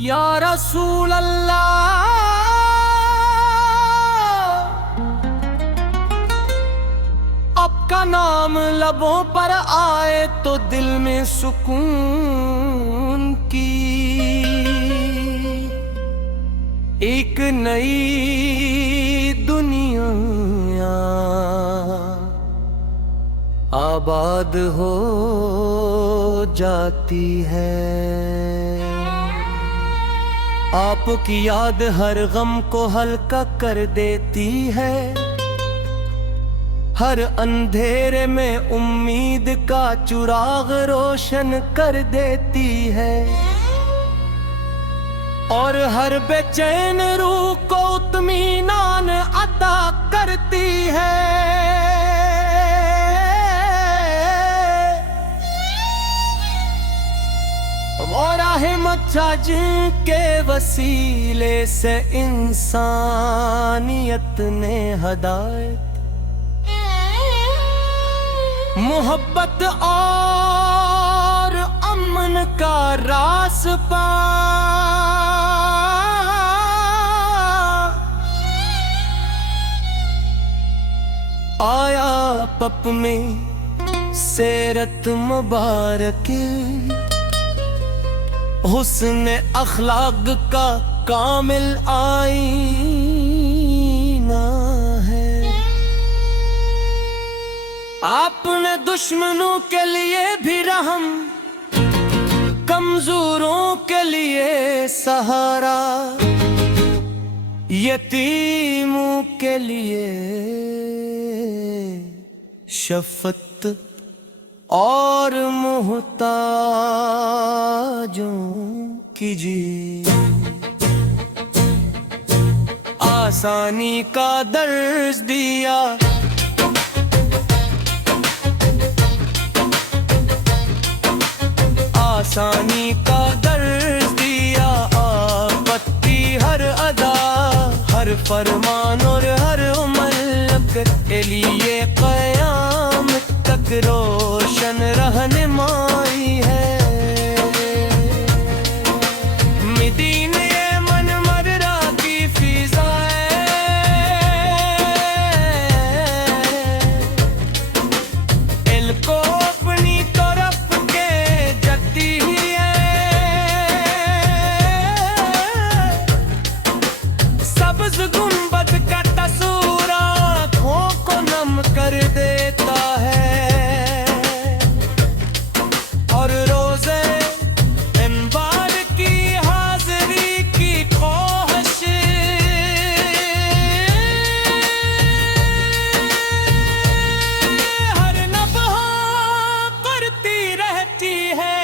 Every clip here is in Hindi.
या रसूल अल्लाह, आपका नाम लबों पर आए तो दिल में सुकून की एक नई दुनिया आबाद हो जाती है। आपकी याद हर गम को हल्का कर देती है, हर अंधेरे में उम्मीद का चिराग रोशन कर देती है, और हर बेचैन रूह को इत्मीनान अता करती है। और रहमत जिनके वसीले से इंसानियत ने हदायत, मोहब्बत और अमन का रास्ता आया पप में सेरत मुबारक, हुस्न अखलाक का कामिल आईना है। आपने दुश्मनों के लिए भी रहम, कमजोरों के लिए सहारा, यतीमों के लिए शफकत और मुहताजों कीजिए। आसानी का दर्ज दिया, आसानी का दर्ज दिया। आपत्ति हर अदा, हर फरमान और हर उमल के लिए क़यामत तक रोशन रहनुमाई है। मदीने मन मर्रा की फिज़ाएं, दिल को अपनी तरफ के जती है। सब्ज़ गुंबद का तस्वीर आँखों को नम कर देता है, और रोज़े इम्बार की हाज़री की ख्वाहिश हर नफ़्हा करती रहती है।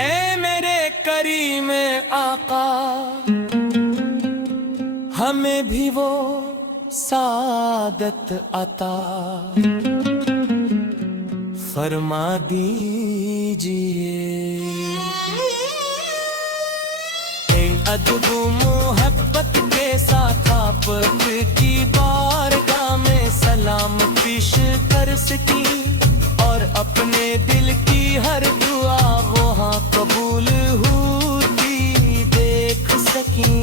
ऐ मेरे करीम आका, हमें भी वो सादत अता फरमा दीजिए। अदबो मोहब्बत के साथ आपकी बारगाह में सलाम पेश कर सकी, और अपने दिल की हर दुआ वहाँ कबूल होती देख सकी।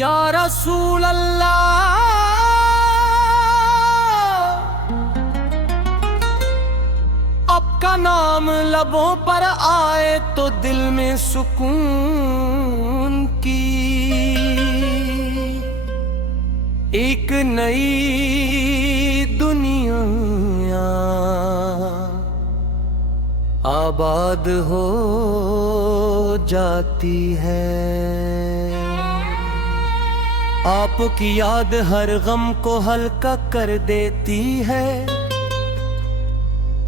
या रसूल अल्लाह, आपका नाम लबों पर आए तो दिल में सुकून की एक नई दुनिया आबाद हो जाती है। आपकी याद हर गम को हल्का कर देती है,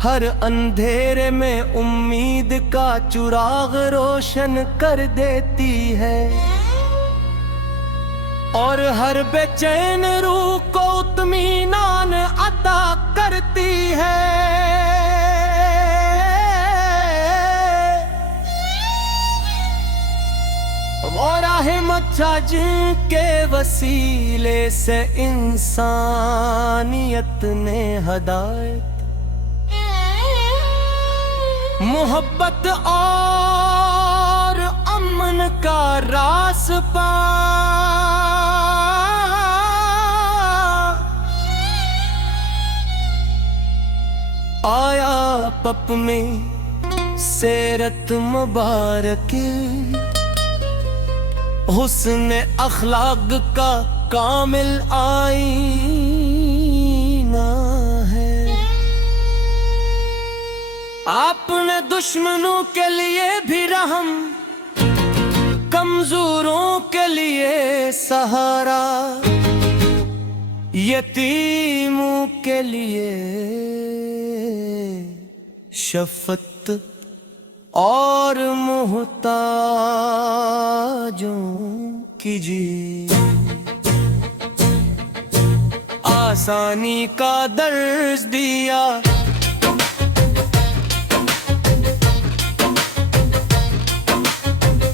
हर अंधेरे में उम्मीद का चिराग रोशन कर देती है, और हर बेचैन रूह को इत्मीनान अता करती है। और रहमत जिनके वसीले से इंसानियत ने हदायत, मोहब्बत और अमन का रास्ता आया पप में सेरत मुबारक, हुस्न अखलाक का कामिल आईना है। आपने दुश्मनों के लिए भी रहम, कमजोरों के लिए सहारा, यतीमों के लिए शफकत और मोहताजों कीजिए। आसानी का दर्ज दिया,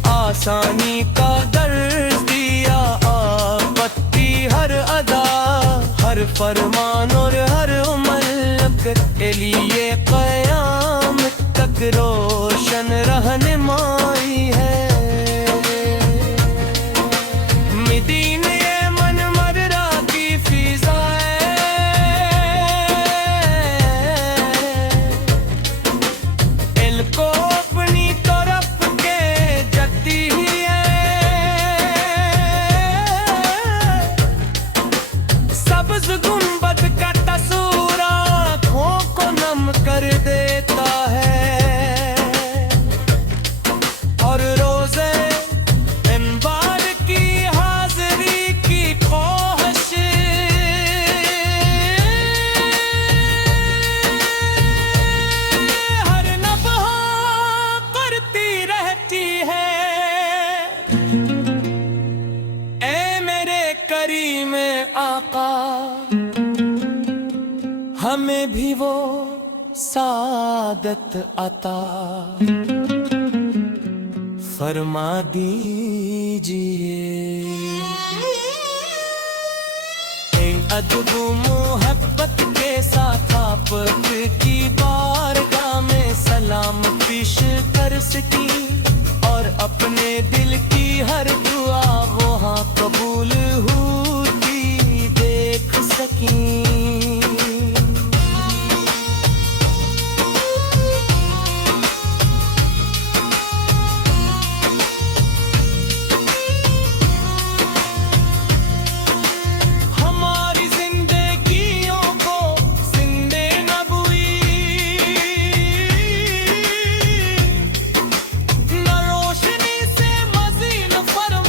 आसानी का दर्ज दिया। आपत्ति हर अदा, हर फरमान और हर उमल के लिए क़याम तक रोशन रहनुमाई है। मदीने मन मर्रा की फिज़ाएं दिल को अपनी तरफ के जती है। सब्ज़ गुंबद का तस्वीर आँखों को नम कर देता है, हमें भी वो सादत अता फरमा दीजिए। अदब मोहब्बत के साथ आपकी बारगाह में सलाम पेश कर सकी, और अपने दिल की हर दुआ वहाँ कबूल होती देख सकी। फरमा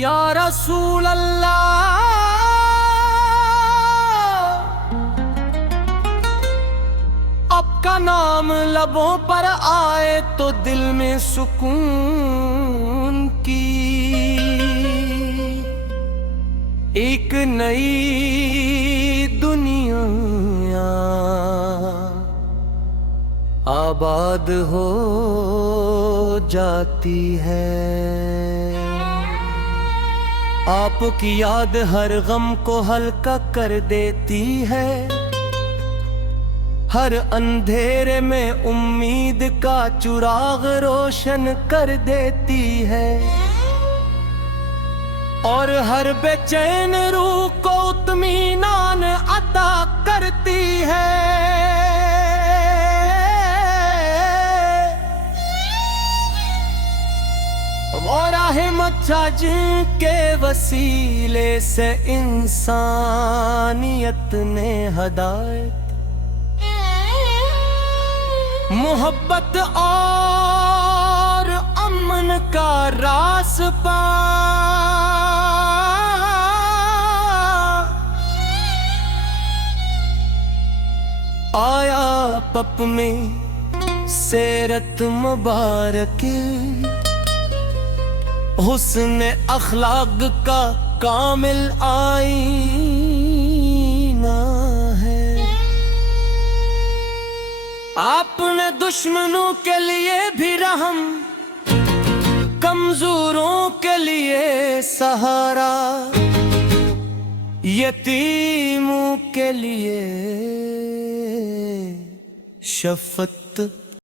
या रसूल अल्लाह, आपका नाम लबों पर आए तो दिल में सुकून की एक नई दुनिया आबाद हो जाती है। आपकी याद हर गम को हल्का कर देती है, हर अंधेरे में उम्मीद का चिराग रोशन कर देती है, और हर बेचैन रूह को इत्मीनान अता करती है। और रहमत जिनके वसीले से इंसानियत ने हदायत, मोहब्बत और अमन का रास्ता आया पप में सेरत मुबारक, हुस्न अखलाक का कामिल आईना है। आपने दुश्मनों के लिए भी रहम, कमजोरों के लिए सहारा, यतीमों के लिए शफकत